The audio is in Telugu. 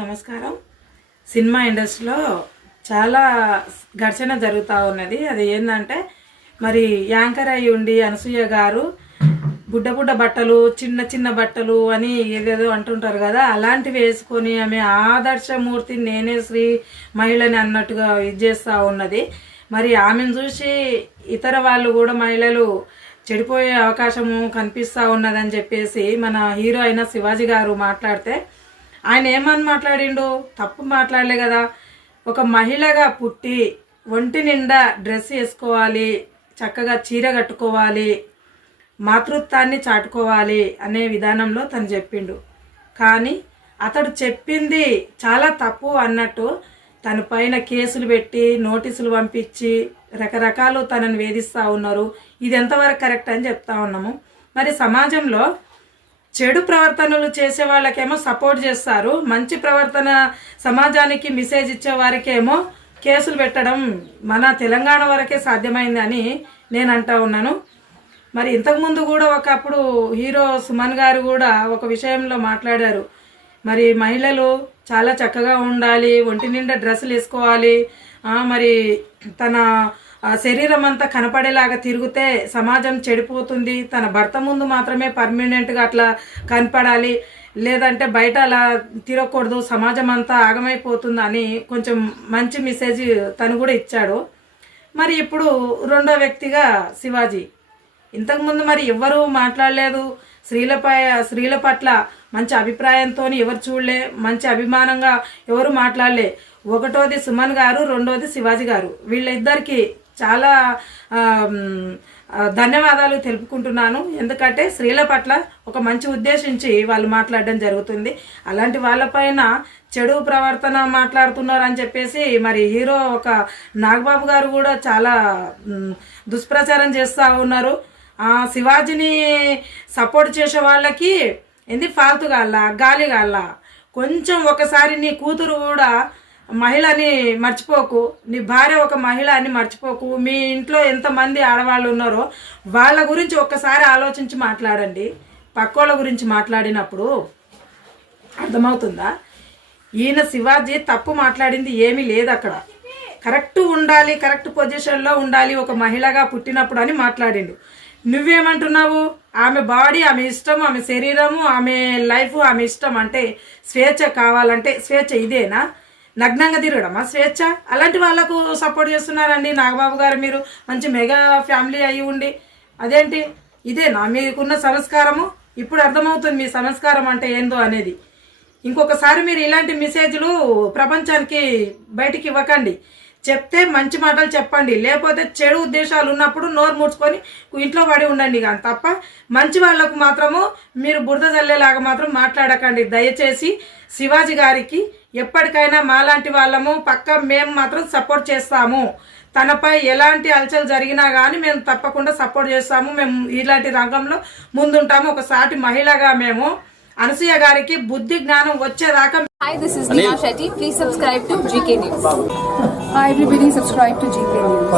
నమస్కారం. సినిమా ఇండస్ట్రీలో చాలా ఘర్షణ జరుగుతూ ఉన్నది. అది ఏంటంటే మరి యాంకర్ అయి ఉండి అనసూయ గారు బుడ్డ బుడ్డ బట్టలు, చిన్న చిన్న బట్టలు అని ఏదేదో అంటుంటారు కదా, అలాంటివి వేసుకొని ఆమె ఆదర్శమూర్తి, నేనే శ్రీ మహిళని అన్నట్టుగా ఇది చేస్తూ ఉన్నది. మరి ఆమెను చూసి ఇతర వాళ్ళు కూడా మహిళలు చెడిపోయే అవకాశము కనిపిస్తూ ఉన్నదని చెప్పేసి మన హీరో అయిన శివాజీ గారు మాట్లాడితే ఆయన ఏమని మాట్లాడిండు? తప్పు మాట్లాడలే కదా. ఒక మహిళగా పుట్టి ఒంటి నిండా డ్రెస్ వేసుకోవాలి, చక్కగా చీర కట్టుకోవాలి, మాతృత్వాన్ని చాటుకోవాలి అనే విధానంలో తను చెప్పిండు. కానీ అతడు చెప్పింది చాలా తప్పు అన్నట్టు తన పైన కేసులు పెట్టి నోటీసులు పంపించి రకరకాలు తనను వేధిస్తూ ఉన్నారు. ఇది ఎంతవరకు కరెక్ట్ అని చెప్తా ఉన్నాము. మరి సమాజంలో చెడు ప్రవర్తనలు చేసే వాళ్ళకేమో సపోర్ట్ చేస్తారు, మంచి ప్రవర్తన సమాజానికి మెసేజ్ ఇచ్చే వారికేమో కేసులు పెట్టడం మన తెలంగాణ వరకే సాధ్యమైంది అని నేను అంటా ఉన్నాను. మరి ఇంతకుముందు కూడా ఒకప్పుడు హీరో సుమన్ గారు కూడా ఒక విషయంలో మాట్లాడారు. మరి మహిళలు చాలా చక్కగా ఉండాలి, ఒంటి నిండా డ్రెస్సులు వేసుకోవాలి, మరి తన శరీరం అంతా కనపడేలాగా తిరిగితే సమాజం చెడిపోతుంది, తన భర్త ముందు మాత్రమే పర్మనెంట్గా అట్లా కనపడాలి, లేదంటే బయట అలా తిరగకూడదు, సమాజం అంతా ఆగమైపోతుంది అని కొంచెం మంచి మెసేజ్ తను కూడా ఇచ్చాడు. మరి ఇప్పుడు రెండో వ్యక్తిగా శివాజీ. ఇంతకుముందు మరి ఎవరు మాట్లాడలేదు, స్త్రీల పట్ల మంచి అభిప్రాయంతో ఎవరు చూడలే, మంచి అభిమానంగా ఎవరు మాట్లాడలే. ఒకటోది సుమన్ గారు, రెండోది శివాజీ గారు. వీళ్ళిద్దరికి చాలా ధన్యవాదాలు తెలుపుకుంటున్నాను. ఎందుకంటే స్త్రీల పట్ల ఒక మంచి ఉద్దేశించి వాళ్ళు మాట్లాడడం జరుగుతుంది. అలాంటి వాళ్ళపైన చెడు ప్రవర్తన మాట్లాడుతున్నారు అని చెప్పేసి మరి హీరో ఒక నాగబాబు గారు కూడా చాలా దుష్ప్రచారం చేస్తూ ఉన్నారు. శివాజీని సపోర్ట్ చేసే వాళ్ళకి ఏంది ఫాల్తు గాళ్ళ, గాలి గాళ్ళ, కొంచెం ఒకసారి నీ కూతురు కూడా మహిళని మర్చిపోకు, నీ భార్య ఒక మహిళ అని మర్చిపోకు, మీ ఇంట్లో ఎంతమంది ఆడవాళ్ళు ఉన్నారో వాళ్ళ గురించి ఒక్కసారి ఆలోచించి మాట్లాడండి. పక్కోళ్ళ గురించి మాట్లాడినప్పుడు అర్థమవుతుందా? ఈయన శివాజీ తప్పు మాట్లాడింది ఏమీ లేదు అక్కడ. కరెక్ట్ ఉండాలి, కరెక్ట్ పొజిషన్లో ఉండాలి ఒక మహిళగా పుట్టినప్పుడు అని మాట్లాడిండు. నువ్వేమంటున్నావు? ఆమె బాడీ ఆమె ఇష్టం, ఆమె శరీరము ఆమె లైఫ్ ఆమె ఇష్టం అంటే స్వేచ్ఛ కావాలంటే స్వేచ్ఛ ఇదేనా? నగ్నంగా తిరగడమా స్వేచ్ఛ? అలాంటి వాళ్ళకు సపోర్ట్ చేస్తున్నారండి నాగబాబు గారు. మీరు మంచి మెగా ఫ్యామిలీ అయి ఉండి అదేంటి ఇదేనా మీకున్న సంస్కారము? ఇప్పుడు అర్థమవుతుంది మీ సంస్కారం అంటే ఏందో అనేది. ఇంకొకసారి మీరు ఇలాంటి మెసేజ్లు ప్రపంచానికి బయటికి ఇవ్వకండి. చెప్తే మంచి మాటలు చెప్పండి, లేకపోతే చెడు ఉద్దేశాలు ఉన్నప్పుడు నోరు ముడుచుకొని ఇంట్లో పడి ఉండండి. కానీ తప్ప మంచి వాళ్ళకు మాత్రము మీరు బురద జల్లేలాగా మాత్రం మాట్లాడకండి దయచేసి. శివాజీ గారికి ఎప్పటికైనా మాలాంటి వాళ్ళము మేము మాత్రం సపోర్ట్ చేస్తాము. తనపై ఎలాంటి అలచలు జరిగినా కానీ మేము తప్పకుండా సపోర్ట్ చేస్తాము. మేము ఇలాంటి రంగంలో ముందుంటాము. ఒక సాటి మహిళగా మేము అనసూయ గారికి బుద్ధి జ్ఞానం వచ్చేదాకా. Hi, this is Neha Shetty. Please subscribe to GK News. Hi everybody, subscribe to GK News.